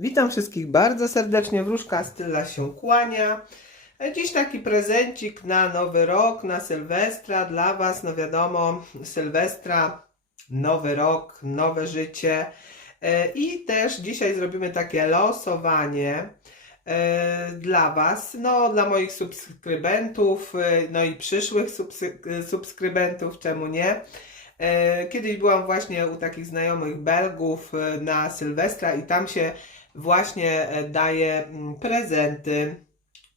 Witam wszystkich bardzo serdecznie. Wróżka Styla się kłania. Dziś taki prezencik na nowy rok, na Sylwestra dla Was. No wiadomo, Sylwestra, nowy rok, nowe życie. E, I też dzisiaj zrobimy takie losowanie e, dla Was, no dla moich subskrybentów, e, no i przyszłych subskrybentów, czemu nie. Kiedyś byłam właśnie u takich znajomych Belgów na Sylwestra i tam się właśnie e, daje mm, prezenty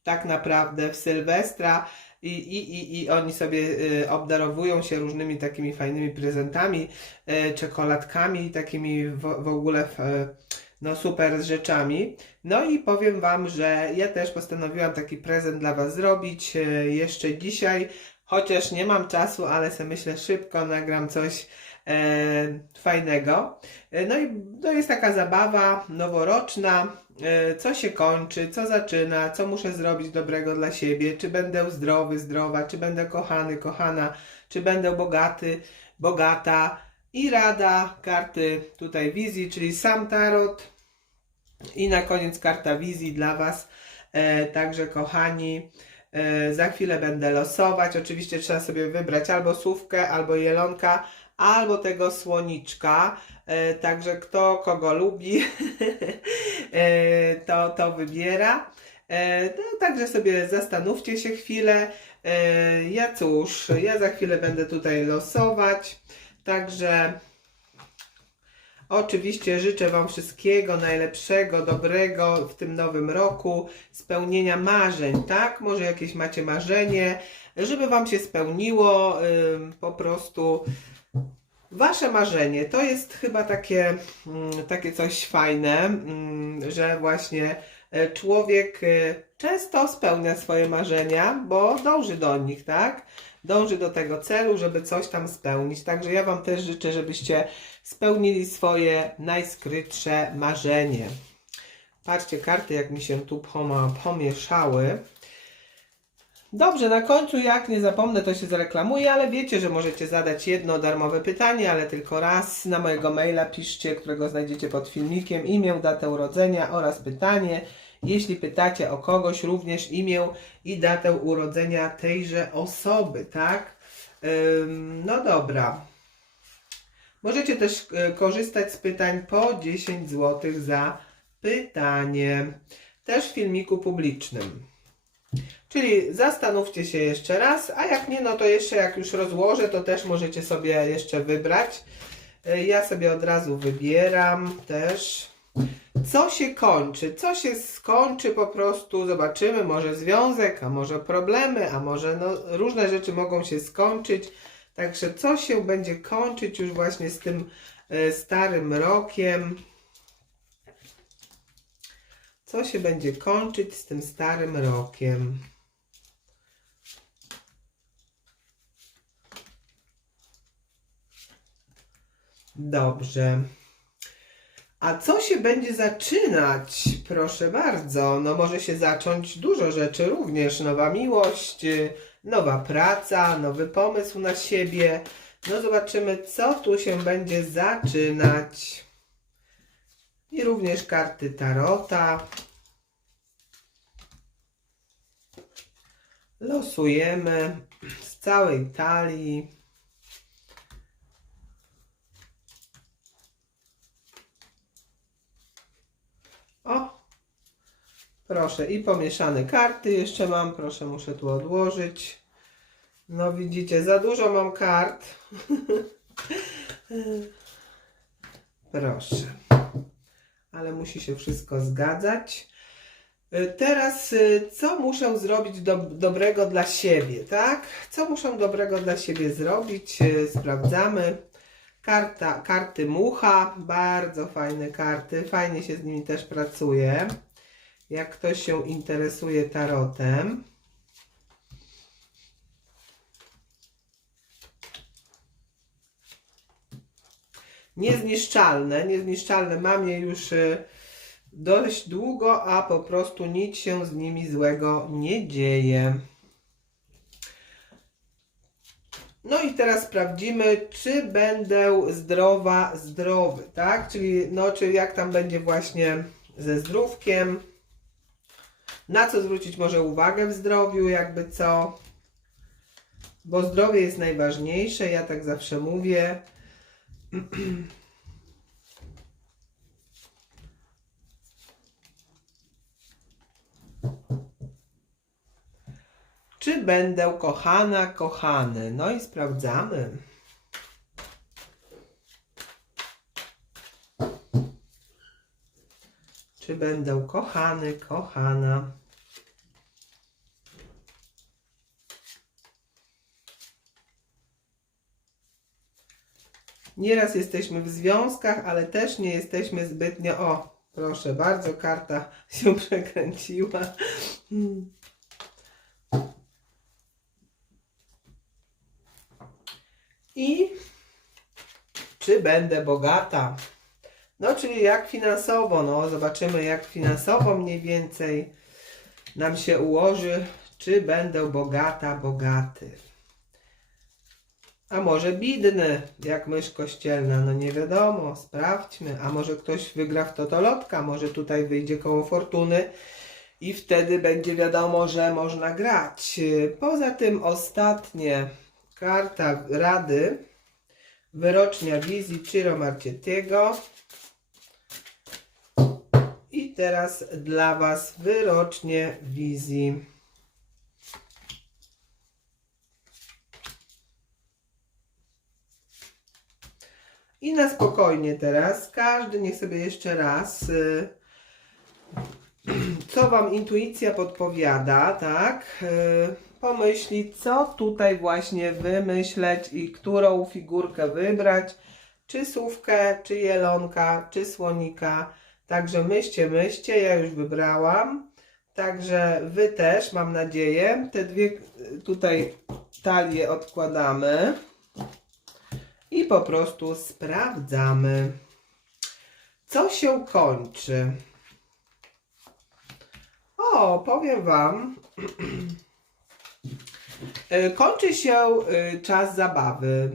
tak naprawdę w Sylwestra i, i, i, i oni sobie e, obdarowują się różnymi takimi fajnymi prezentami, e, czekoladkami takimi w, w ogóle e, no super rzeczami. No i powiem Wam, że ja też postanowiłam taki prezent dla Was zrobić jeszcze dzisiaj, chociaż nie mam czasu, ale sobie myślę szybko nagram coś fajnego. E, No i to jest taka zabawa noworoczna, e, co się kończy, co zaczyna, co muszę zrobić dobrego dla siebie, czy będę zdrowy, zdrowa, czy będę kochany, kochana, czy będę bogaty, bogata. I rada karty tutaj wizji, czyli sam tarot. I na koniec karta wizji dla Was. E, także kochani, e, za chwilę będę losować. Oczywiście trzeba sobie wybrać albo słówkę, albo jelonka, albo tego słoniczka. E, także kto kogo lubi, e, to, to wybiera. E, no, także sobie zastanówcie się chwilę. Ja cóż, ja za chwilę będę tutaj losować. Także Oczywiście życzę Wam wszystkiego najlepszego, dobrego w tym nowym roku, spełnienia marzeń, tak? Może jakieś macie marzenie, żeby Wam się spełniło po prostu Wasze marzenie. To jest chyba takie, mm, takie coś fajne, mm, że właśnie e, człowiek e, często spełnia swoje marzenia, bo dąży do nich, tak? Dąży do tego celu, żeby coś tam spełnić. Także ja Wam też życzę, żebyście spełnili swoje najskrytsze marzenie. Patrzcie, karty jak mi się tu pomieszały. Dobrze, na końcu jak nie zapomnę, to się zareklamuję, ale wiecie, że możecie zadać jedno darmowe pytanie, ale tylko raz na mojego maila piszcie, którego znajdziecie pod filmikiem, imię, datę urodzenia oraz pytanie. Jeśli pytacie o kogoś, również imię i datę urodzenia tejże osoby, tak? Ym, no dobra. Możecie też e, korzystać z pytań po 10 zł za pytanie. Też w filmiku publicznym. Czyli zastanówcie się jeszcze raz, a jak nie, no to jeszcze jak już rozłożę, to też możecie sobie jeszcze wybrać. E, Ja sobie od razu wybieram też. Co się kończy? Co się skończy po prostu? Zobaczymy, może związek, a może problemy, a może no, różne rzeczy mogą się skończyć. Także co się będzie kończyć już właśnie z tym e, starym rokiem? Co się będzie kończyć z tym starym rokiem? Dobrze. A co się będzie zaczynać? Proszę bardzo. No może się zacząć dużo rzeczy również. Nowa miłość, nowa praca, nowy pomysł na siebie. No zobaczymy, co tu się będzie zaczynać. I również karty Tarota. Losujemy z całej talii. O! Proszę, i pomieszane karty jeszcze mam. Proszę, muszę tu odłożyć. No widzicie, za dużo mam kart. Proszę. Ale musi się wszystko zgadzać. Y, Teraz, y, co muszę zrobić do, dobrego dla siebie, tak? Co muszę dobrego dla siebie zrobić? Y, Sprawdzamy. Karta, karty mucha, bardzo fajne karty, fajnie się z nimi też pracuje. Jak ktoś się interesuje tarotem. Niezniszczalne, niezniszczalne. Mam je już y, dość długo, a po prostu nic się z nimi złego nie dzieje. No i teraz sprawdzimy, czy będę zdrowa, zdrowy, tak? Czyli no, czy jak tam będzie właśnie ze zdrówkiem. Na co zwrócić może uwagę w zdrowiu, jakby co. Bo zdrowie jest najważniejsze, ja tak zawsze mówię. Czy będę kochana, kochany? No i sprawdzamy. Czy będę kochany, kochana? Nieraz jesteśmy w związkach, ale też nie jesteśmy zbytnio. O, proszę bardzo, karta się przekręciła. I czy będę bogata? No, czyli jak finansowo, no, zobaczymy jak finansowo mniej więcej nam się ułoży, czy będę bogata, bogaty. A może bidny, jak mysz kościelna, no nie wiadomo, sprawdźmy. A może ktoś wygra w totolotka, może tutaj wyjdzie koło fortuny i wtedy będzie wiadomo, że można grać. Poza tym ostatnie karta rady, wyrocznia wizji Ciro Marcietiego. I teraz dla Was wyrocznie wizji. I na spokojnie teraz, każdy niech sobie jeszcze raz, y, co Wam intuicja podpowiada, tak? Pomyśli, co tutaj właśnie wymyśleć i którą figurkę wybrać, czy słówkę, czy jelonka, czy słonika. Także myślcie, myślcie, ja już wybrałam. Także Wy też, mam nadzieję. Te dwie tutaj talie odkładamy i po prostu sprawdzamy, co się kończy. O, powiem Wam, kończy się e, czas zabawy,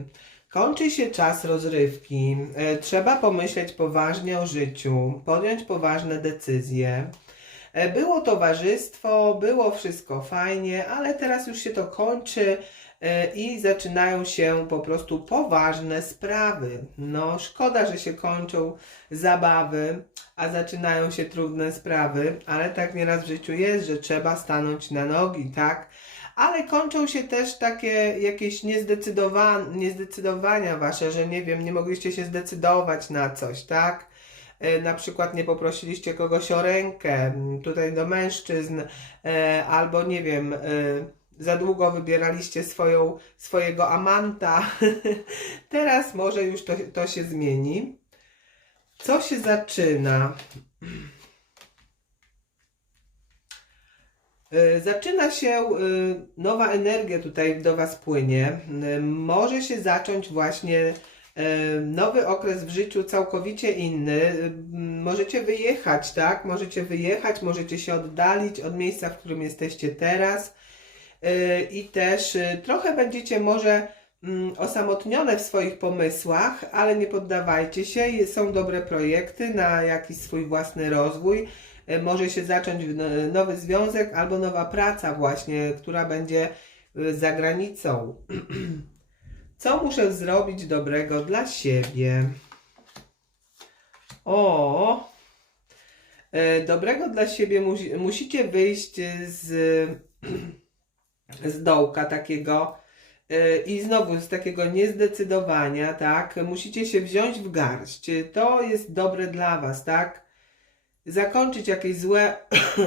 kończy się czas rozrywki. E, Trzeba pomyśleć poważnie o życiu, podjąć poważne decyzje. E, Było towarzystwo, było wszystko fajnie, ale teraz już się to kończy e, i zaczynają się po prostu poważne sprawy. No, szkoda, że się kończą zabawy, a zaczynają się trudne sprawy, ale tak nieraz w życiu jest, że trzeba stanąć na nogi, tak? Ale kończą się też takie jakieś niezdecydowa- niezdecydowania wasze, że nie wiem, nie mogliście się zdecydować na coś, tak? E, na przykład nie poprosiliście kogoś o rękę, tutaj do mężczyzn, e, albo nie wiem, e, za długo wybieraliście swoją, swojego amanta. Teraz może już to, to się zmieni. Co się zaczyna? E, Zaczyna się e, nowa energia tutaj do Was płynie. E, Może się zacząć właśnie e, nowy okres w życiu całkowicie inny. Możecie wyjechać, tak? Możecie wyjechać, możecie się oddalić od miejsca, w którym jesteście teraz. E, I też e, trochę będziecie może mm, osamotnione w swoich pomysłach, ale nie poddawajcie się. Są dobre projekty na jakiś swój własny rozwój. E, Może się zacząć w- nowy związek albo nowa praca właśnie, która będzie e, za granicą. Co muszę zrobić dobrego dla siebie? O, e, dobrego dla siebie musi, musicie wyjść z, z dołka takiego i znowu z takiego niezdecydowania, tak? Musicie się wziąć w garść. To jest dobre dla Was, tak? Zakończyć jakieś złe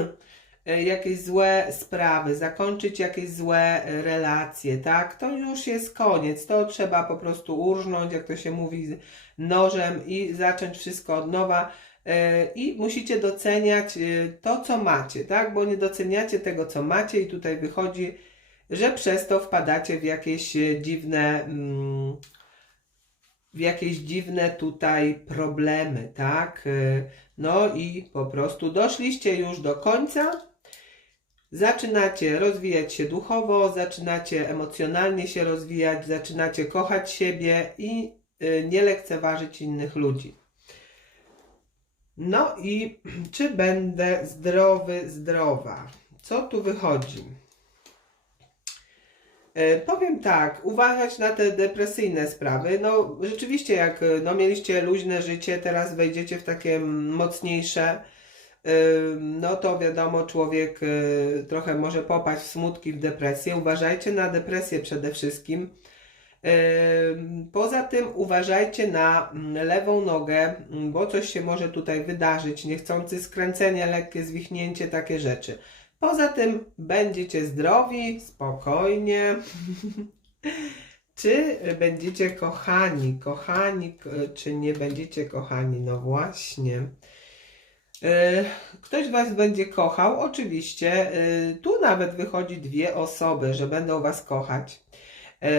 jakieś złe sprawy, zakończyć jakieś złe relacje, tak? To już jest koniec. To trzeba po prostu urżnąć, jak to się mówi, nożem i zacząć wszystko od nowa. E, I musicie doceniać e, to, co macie, tak? Bo nie doceniacie tego, co macie, i tutaj wychodzi, że przez to wpadacie w jakieś e, dziwne. Mm, jakieś dziwne tutaj problemy, tak? E, No i po prostu doszliście już do końca. Zaczynacie rozwijać się duchowo, zaczynacie emocjonalnie się rozwijać, zaczynacie kochać siebie i y, nie lekceważyć innych ludzi. No i czy będę zdrowy, zdrowa? Co tu wychodzi? E, Powiem tak, uważać na te depresyjne sprawy. No rzeczywiście, jak e, no, mieliście luźne życie, teraz wejdziecie w takie mocniejsze, e, no to wiadomo, człowiek trochę może popaść w smutki, w depresję. Uważajcie na depresję przede wszystkim. Poza tym uważajcie na mm, lewą nogę, mm, bo coś się może tutaj wydarzyć, niechcący skręcenie, lekkie zwichnięcie, takie rzeczy. Poza tym będziecie zdrowi, spokojnie. Czy będziecie kochani? Kochani, k- czy nie będziecie kochani? No właśnie. E, Ktoś Was będzie kochał, oczywiście. E, Tu nawet wychodzi dwie osoby, że będą Was kochać. E,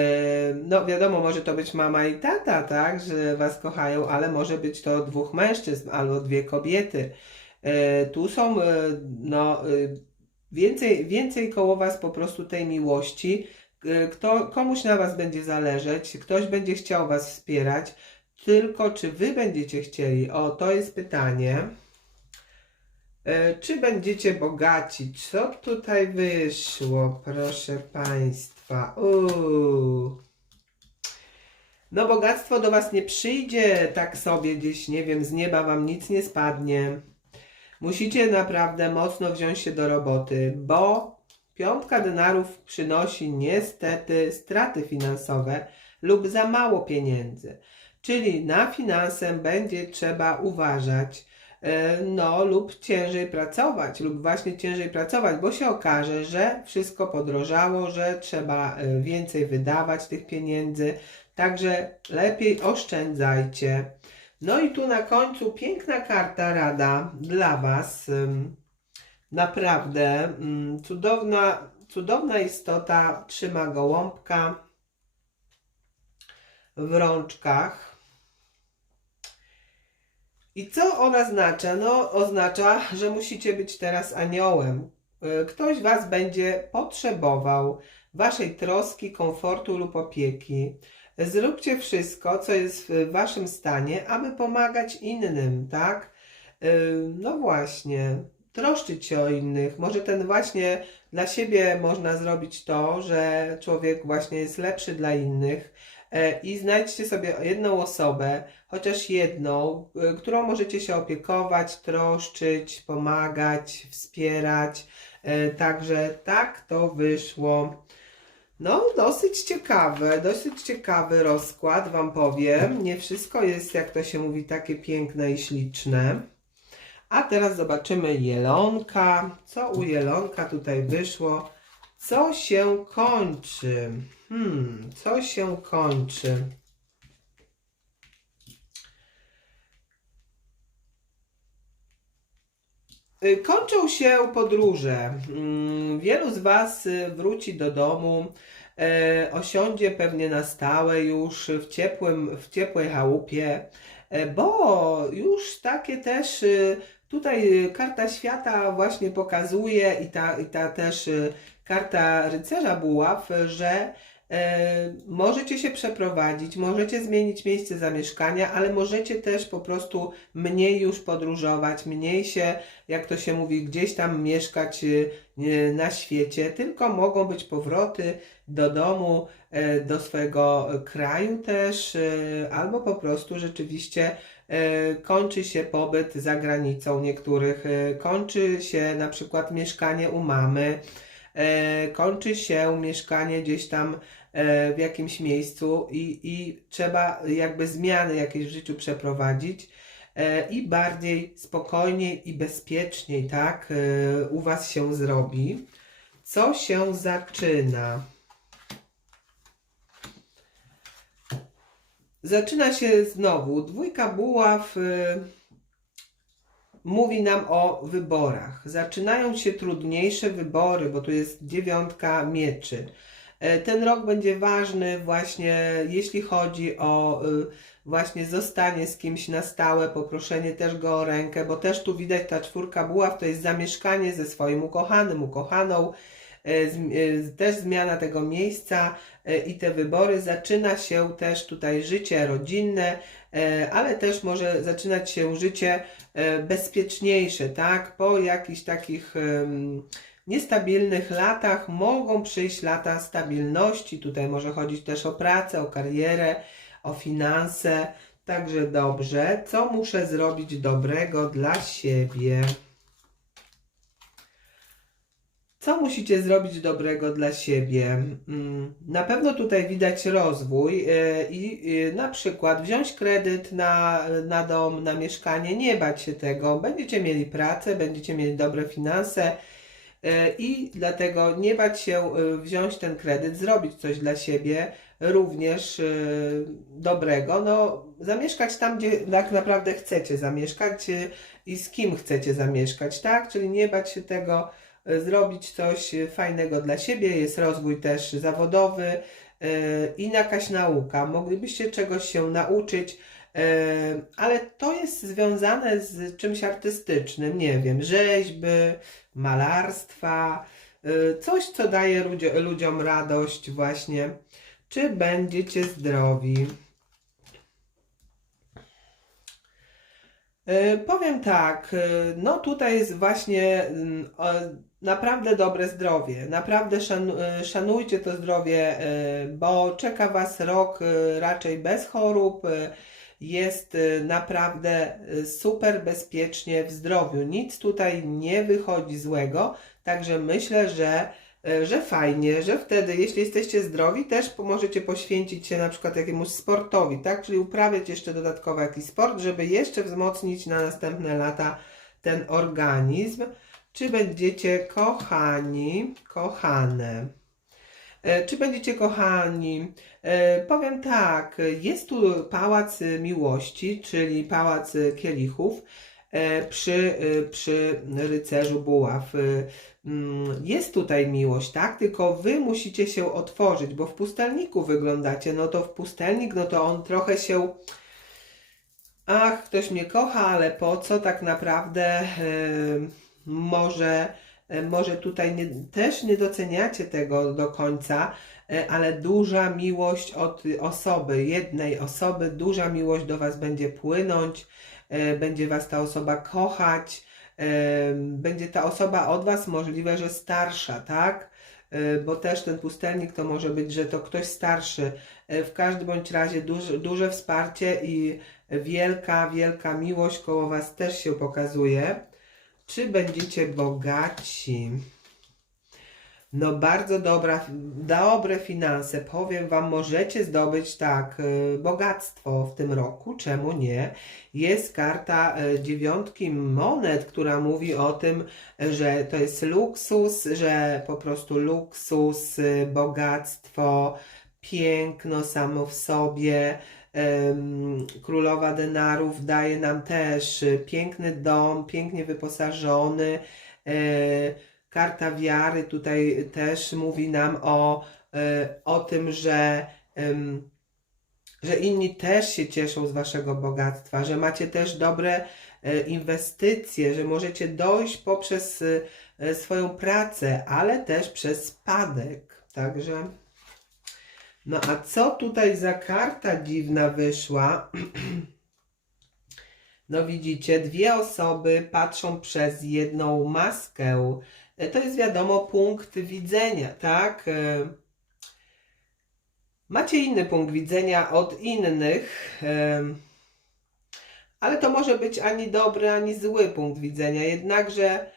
No wiadomo, może to być mama i tata, tak, że Was kochają, ale może być to dwóch mężczyzn albo dwie kobiety. E, Tu są, e, no, e, więcej, więcej koło Was po prostu tej miłości. Kto, komuś na Was będzie zależeć, ktoś będzie chciał Was wspierać, tylko czy Wy będziecie chcieli? O, to jest pytanie. E, Czy będziecie bogaci? Co tutaj wyszło, proszę Państwa? Uuu. No, bogactwo do Was nie przyjdzie tak sobie gdzieś, nie wiem, z nieba Wam nic nie spadnie. Musicie naprawdę mocno wziąć się do roboty, bo piątka denarów przynosi niestety straty finansowe lub za mało pieniędzy. Czyli na finanse będzie trzeba uważać e, no lub ciężej pracować, lub właśnie ciężej pracować, bo się okaże, że wszystko podrożało, że trzeba e, więcej wydawać tych pieniędzy, także lepiej oszczędzajcie. No i tu na końcu piękna karta rada dla Was. Naprawdę cudowna, cudowna istota trzyma gołąbka w rączkach. I co ona oznacza? No, oznacza, że musicie być teraz aniołem. Y, Ktoś Was będzie potrzebował Waszej troski, komfortu lub opieki. Zróbcie wszystko, co jest w Waszym stanie, aby pomagać innym, tak? Y, No właśnie, troszczyć się o innych. Może ten właśnie dla siebie można zrobić to, że człowiek właśnie jest lepszy dla innych. E, I znajdźcie sobie jedną osobę, chociaż jedną, y, którą możecie się opiekować, troszczyć, pomagać, wspierać. E, Także tak to wyszło. No, dosyć ciekawe, dosyć ciekawy rozkład, Wam powiem. Nie wszystko jest, jak to się mówi, takie piękne i śliczne. A teraz zobaczymy jelonka. Co u jelonka tutaj wyszło? Co się kończy? Hmm, co się kończy? Kończą się podróże. Mm, Wielu z Was y, wróci do domu, e, osiądzie pewnie na stałe już w ciepłym, w ciepłej chałupie, bo już takie też y, tutaj y, karta świata właśnie pokazuje i ta, i ta też y, karta rycerza buław, że możecie się przeprowadzić, możecie zmienić miejsce zamieszkania, ale możecie też po prostu mniej już podróżować, mniej się jak to się mówi, gdzieś tam mieszkać y, na świecie, tylko mogą być powroty do domu, e, do swojego kraju też, albo po prostu rzeczywiście e, kończy się pobyt za granicą niektórych, e, kończy się na przykład mieszkanie u mamy, e, kończy się mieszkanie gdzieś tam e, w jakimś miejscu i, i trzeba jakby zmiany jakieś w życiu przeprowadzić e, i bardziej spokojniej i bezpieczniej, tak, e, u Was się zrobi. Co się zaczyna? Zaczyna się znowu. Dwójka buław mówi nam o wyborach. Zaczynają się trudniejsze wybory, bo tu jest dziewiątka mieczy. E, Ten rok będzie ważny właśnie jeśli chodzi o y, właśnie zostanie z kimś na stałe, poproszenie też go o rękę, bo też tu widać ta czwórka buław to jest zamieszkanie ze swoim ukochanym, ukochaną. e, e, też zmiana tego miejsca i te wybory. Zaczyna się też tutaj życie rodzinne, ale też może zaczynać się życie bezpieczniejsze, tak? Po jakichś takich niestabilnych latach mogą przyjść lata stabilności. Tutaj może chodzić też o pracę, o karierę, o finanse. Także dobrze. Co muszę zrobić dobrego dla siebie? Co musicie zrobić dobrego dla siebie? Mm, Na pewno tutaj widać rozwój e, i e, na przykład wziąć kredyt na, na dom, na mieszkanie, nie bać się tego. Będziecie mieli pracę, będziecie mieli dobre finanse i dlatego nie bać się e, wziąć ten kredyt, zrobić coś dla siebie również e, dobrego. No, zamieszkać tam, gdzie tak naprawdę chcecie zamieszkać e, i z kim chcecie zamieszkać, tak? Czyli nie bać się tego e, zrobić coś e, fajnego dla siebie, jest rozwój też zawodowy e, i jakaś nauka. Moglibyście czegoś się nauczyć, e, ale to jest związane z czymś artystycznym, nie wiem, rzeźby, malarstwa, e, coś, co daje ludziom radość właśnie. Czy będziecie zdrowi? E, Powiem tak, e, no tutaj jest właśnie mm, naprawdę dobre zdrowie. Naprawdę szan, e, szanujcie to zdrowie, e, bo czeka Was rok e, raczej bez chorób. Jest e, naprawdę e, super bezpiecznie w zdrowiu. Nic tutaj nie wychodzi złego, także myślę, że e, że fajnie, że wtedy, jeśli jesteście zdrowi, też możecie poświęcić się na przykład jakiemuś sportowi, tak? Czyli uprawiać jeszcze dodatkowo jakiś sport, żeby jeszcze wzmocnić na następne lata ten organizm. Czy będziecie kochani, kochane? E, Czy będziecie kochani? E, Powiem tak, jest tu pałac miłości, czyli pałac kielichów e, przy, przy rycerzu buław. Mm, Jest tutaj miłość, tak? Tylko wy musicie się otworzyć, bo w pustelniku wyglądacie, no to w pustelnik, no to on trochę się. Ach, ktoś mnie kocha, ale po co tak naprawdę? E, może, może tutaj nie, też nie doceniacie tego do końca, e, ale duża miłość od osoby, jednej osoby, duża miłość do Was będzie płynąć, e, będzie Was ta osoba kochać, e, będzie ta osoba od Was możliwe, że starsza, tak? E, Bo też ten pustelnik to może być, że to ktoś starszy. E, W każdym bądź razie duże, duże wsparcie i wielka, wielka miłość koło Was też się pokazuje. Czy będziecie bogaci? No bardzo dobra, dobre finanse. Powiem Wam, możecie zdobyć tak y, bogactwo w tym roku. Czemu nie? Jest karta y, dziewiątki monet, która mówi o tym, że to jest luksus, że po prostu luksus, y, bogactwo, piękno samo w sobie. Królowa denarów daje nam też y, piękny dom, pięknie wyposażony. E, Karta wiary tutaj też mówi nam o, e, o tym, że, że inni też się cieszą z waszego bogactwa, że macie też dobre e, inwestycje, że możecie dojść poprzez swoją pracę, ale też przez spadek. Także. No a co tutaj za karta dziwna wyszła? No widzicie, dwie osoby patrzą przez jedną maskę. E, To jest wiadomo punkt widzenia, tak? E, Macie inny punkt widzenia od innych, em, ale to może być ani dobry, ani zły punkt widzenia. Jednakże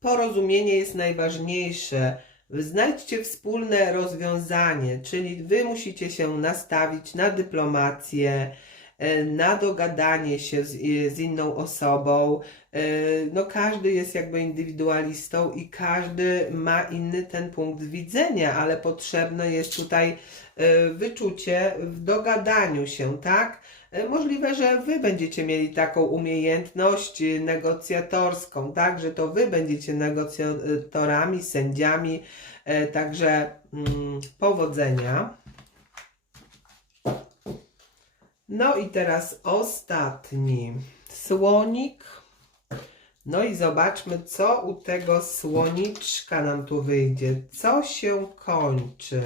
porozumienie jest najważniejsze. Znajdźcie wspólne rozwiązanie, czyli wy musicie się nastawić na dyplomację, e, na dogadanie się z, z inną osobą. E, No, każdy jest jakby indywidualistą i każdy ma inny ten punkt widzenia, ale potrzebne jest tutaj e, wyczucie w dogadaniu się, tak? E, Możliwe, że wy będziecie mieli taką umiejętność e, negocjatorską, tak? Że to wy będziecie negocjatorami, sędziami, e, także mm, powodzenia. No i teraz ostatni słonik. No i zobaczmy, co u tego słoniczka nam tu wyjdzie. Co się kończy?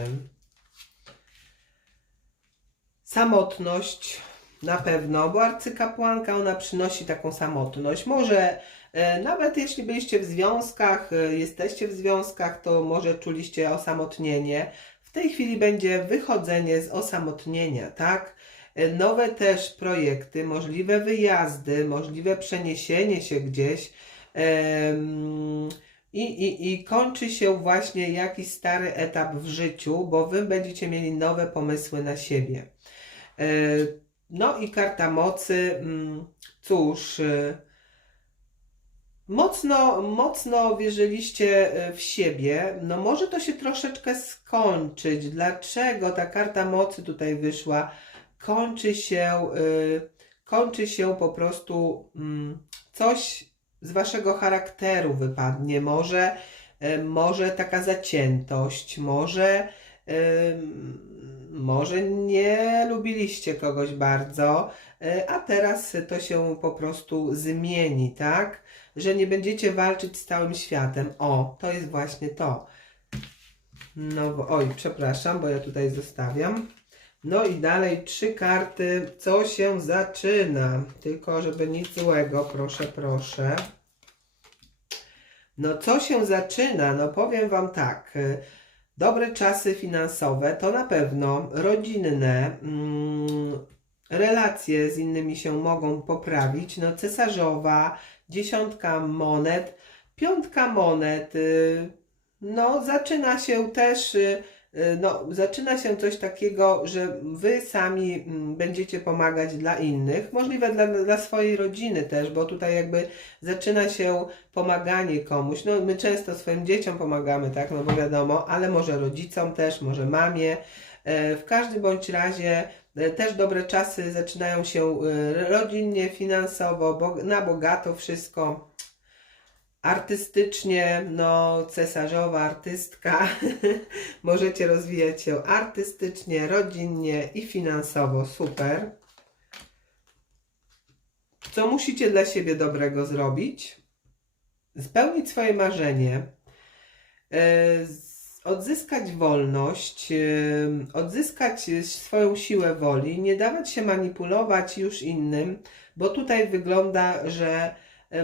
Samotność na pewno, bo arcykapłanka ona przynosi taką samotność. Może e, nawet jeśli byliście w związkach, e, jesteście w związkach, to może czuliście osamotnienie. W tej chwili będzie wychodzenie z osamotnienia, tak? E, Nowe też projekty, możliwe wyjazdy, możliwe przeniesienie się gdzieś. I, i, I kończy się właśnie jakiś stary etap w życiu, bo wy będziecie mieli nowe pomysły na siebie. No i karta mocy, mm, cóż, e, mocno, mocno wierzyliście e, w siebie, no może to się troszeczkę skończyć. Dlaczego ta karta mocy tutaj wyszła? Kończy się, e, kończy się po prostu mm, coś z waszego charakteru wypadnie. Może, może taka zaciętość, może Może nie lubiliście kogoś bardzo, y, a teraz to się po prostu zmieni, tak? Że nie będziecie walczyć z całym światem. O, to jest właśnie to. No, bo, oj, przepraszam, bo ja tutaj zostawiam. No i dalej trzy karty. Co się zaczyna? Tylko, żeby nic złego, proszę, proszę. No, co się zaczyna? No, powiem Wam tak. Dobre czasy finansowe to na pewno rodzinne, mm, relacje z innymi się mogą poprawić. No, cesarzowa, dziesiątka monet, piątka monet. y, No, zaczyna się też, y, no, zaczyna się coś takiego, że wy sami mm, będziecie pomagać dla innych, możliwe dla, dla swojej rodziny też, bo tutaj jakby zaczyna się pomaganie komuś. No, my często swoim dzieciom pomagamy, tak, no bo wiadomo, ale może rodzicom też, może mamie. E, W każdym bądź razie e, też dobre czasy zaczynają się e, rodzinnie, finansowo, na bogato wszystko. Artystycznie, no, cesarzowa artystka. Możecie rozwijać się artystycznie, rodzinnie i finansowo. Super. Co musicie dla siebie dobrego zrobić? Spełnić swoje marzenie, e, odzyskać wolność, e, odzyskać swoją siłę woli, nie dawać się manipulować już innym, bo tutaj wygląda, że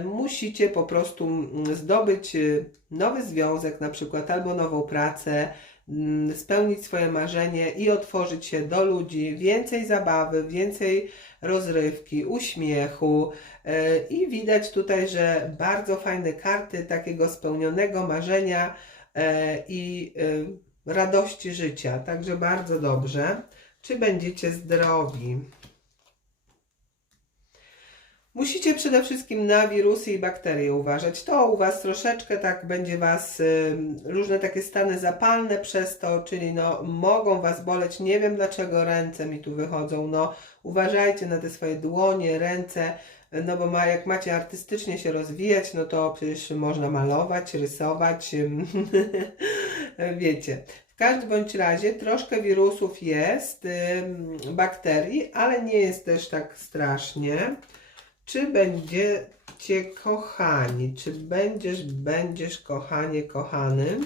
musicie po prostu mm, zdobyć e, nowy związek, na przykład albo nową pracę, mm, spełnić swoje marzenie i otworzyć się do ludzi, więcej zabawy, więcej rozrywki, uśmiechu. E, I widać tutaj, że bardzo fajne karty takiego spełnionego marzenia e, i e, radości życia. Także bardzo dobrze. Czy będziecie zdrowi? Musicie przede wszystkim na wirusy i bakterie uważać. To u Was troszeczkę tak będzie Was, y, różne takie stany zapalne przez to, czyli no mogą Was boleć, nie wiem dlaczego ręce mi tu wychodzą, no uważajcie na te swoje dłonie, ręce, no bo ma, jak macie artystycznie się rozwijać, no to przecież można malować, rysować, wiecie. W każdym bądź razie troszkę wirusów jest, ym, bakterii, ale nie jest też tak strasznie. Czy będziecie kochani? Czy będziesz, będziesz kochanie, kochany?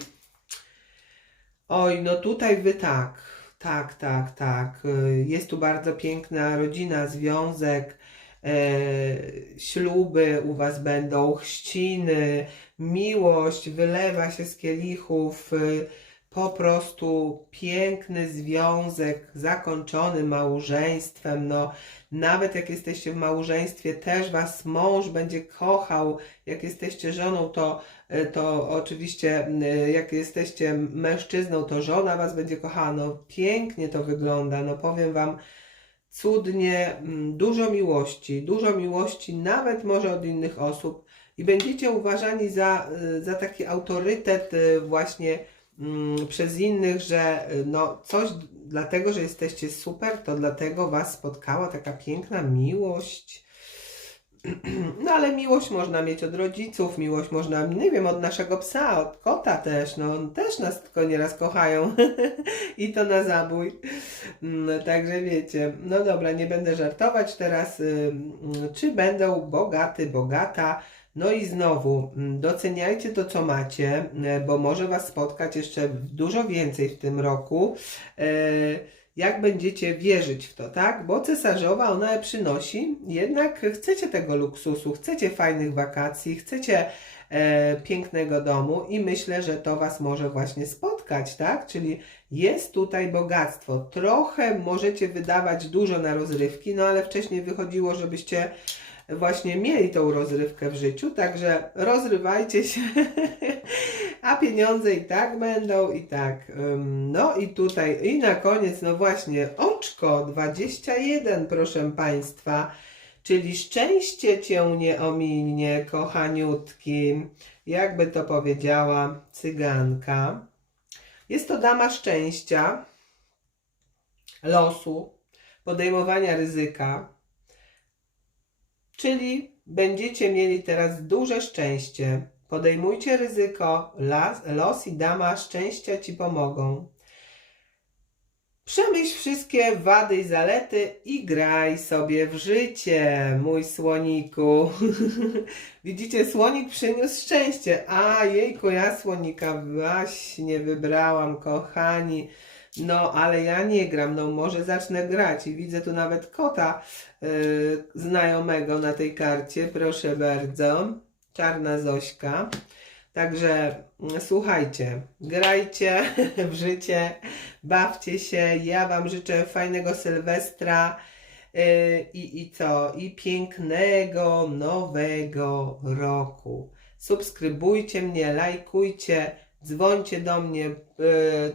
Oj, no tutaj wy tak, tak, tak, tak. Jest tu bardzo piękna rodzina, związek, e, śluby u was będą, chrzciny, miłość wylewa się z kielichów, y, po prostu piękny związek zakończony małżeństwem, no nawet jak jesteście w małżeństwie, też was mąż będzie kochał. Jak jesteście żoną, to, e, to oczywiście, e, jak jesteście mężczyzną, to żona was będzie kochała. No, pięknie to wygląda. No, powiem wam, cudnie, mm, dużo miłości, dużo miłości, nawet może od innych osób. I będziecie uważani za, e, za taki autorytet właśnie mm, przez innych, że no coś dlatego, że jesteście super, to dlatego was spotkała taka piękna miłość. No ale miłość można mieć od rodziców, miłość można, nie wiem, od naszego psa, od kota też, no też nas tylko nieraz kochają i to na zabój. Mm, Także wiecie, no dobra, nie będę żartować teraz, czy będą bogaty, bogata, No i znowu, mm, doceniajcie to, co macie, e, bo może Was spotkać jeszcze dużo więcej w tym roku. E, Jak będziecie wierzyć w to, tak? Bo cesarzowa ona przynosi, jednak chcecie tego luksusu, chcecie fajnych wakacji, chcecie e, pięknego domu i myślę, że to Was może właśnie spotkać, tak? Czyli jest tutaj bogactwo. Trochę możecie wydawać dużo na rozrywki, no ale wcześniej wychodziło, żebyście właśnie mieli tą rozrywkę w życiu, także rozrywajcie się, a pieniądze i tak będą, i tak. No i tutaj, i na koniec, no właśnie, oczko 21, proszę Państwa, czyli szczęście Cię nie ominie, kochaniutki, jakby to powiedziała cyganka. Jest to dama szczęścia, losu, podejmowania ryzyka, Czyli będziecie mieli teraz duże szczęście. Podejmujcie ryzyko, las, los i dama szczęścia Ci pomogą. Przemyśl wszystkie wady i zalety i graj sobie w życie, mój słoniku. Widzicie, słonik przyniósł szczęście. A jejku, ja słonika właśnie wybrałam, kochani. No, ale ja nie gram, no może zacznę grać i widzę tu nawet kota y, znajomego na tej karcie, proszę bardzo. Czarna Zośka. Także mm, słuchajcie, grajcie w życie, bawcie się. Ja Wam życzę fajnego Sylwestra y, i, i co? I pięknego nowego roku. Subskrybujcie mnie, lajkujcie, dzwońcie do mnie, y,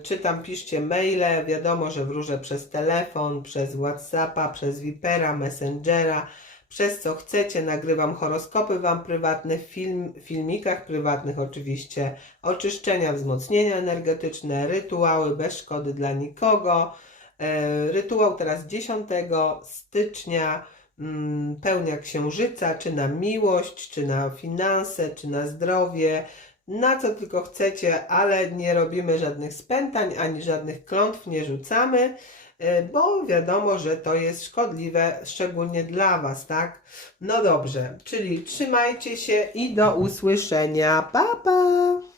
czytam, piszcie maile. Wiadomo, że wróżę przez telefon, przez Whatsappa, przez Vipera, Messengera przez co chcecie. Nagrywam horoskopy Wam prywatne, w film, filmikach prywatnych oczywiście, oczyszczenia, wzmocnienia energetyczne, rytuały bez szkody dla nikogo. E, rytuał teraz 10 stycznia, mm, pełnia księżyca, czy na miłość, czy na finanse, czy na zdrowie, na co tylko chcecie, ale nie robimy żadnych spętań, ani żadnych klątw nie rzucamy. E, bo wiadomo, że to jest szkodliwe, szczególnie dla Was, tak? No dobrze, czyli trzymajcie się i do usłyszenia. Pa, pa!